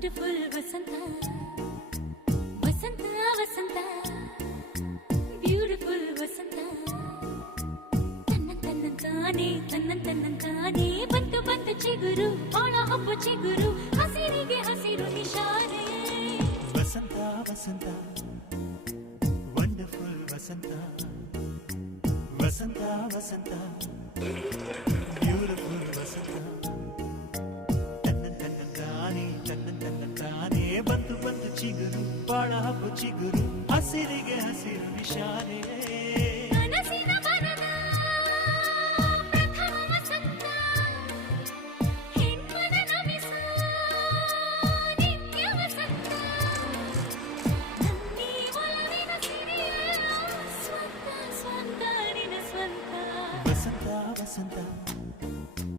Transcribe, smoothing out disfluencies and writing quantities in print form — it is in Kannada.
ವಂಡರ್ಫುಲ್ ವಸಂತ ವಸಂತ ವಸಂತ ಬ್ಯೂಟಿಫುಲ್ ವಸಂತ ತನ್ನಂತಾನೆ ಬಂತು ಬಂತು ಚಿಗುರು ಒಳ ಹಬ್ಬ ಚಿಗುರು ಹಸಿರಿಗೆ ಹಸಿರು ನಿಶಾನೆ ವಸಂತ ವಸಂತ ವಂಡರ್ಫುಲ್ ವಸಂತ ವಸಂತ ವಸಂತ ಬ್ಯೂಟಿಫುಲ್ ವಸಂತ ತನ್ನಂತಾನೆ ಬಂತು ಬಂತು ಚಿಗುರು ಬಾಳ ಹಬ್ಬ ಚಿಗುರು ಹಸಿರಿಗೆ ಹಸಿರು ನಿಶಾನೆ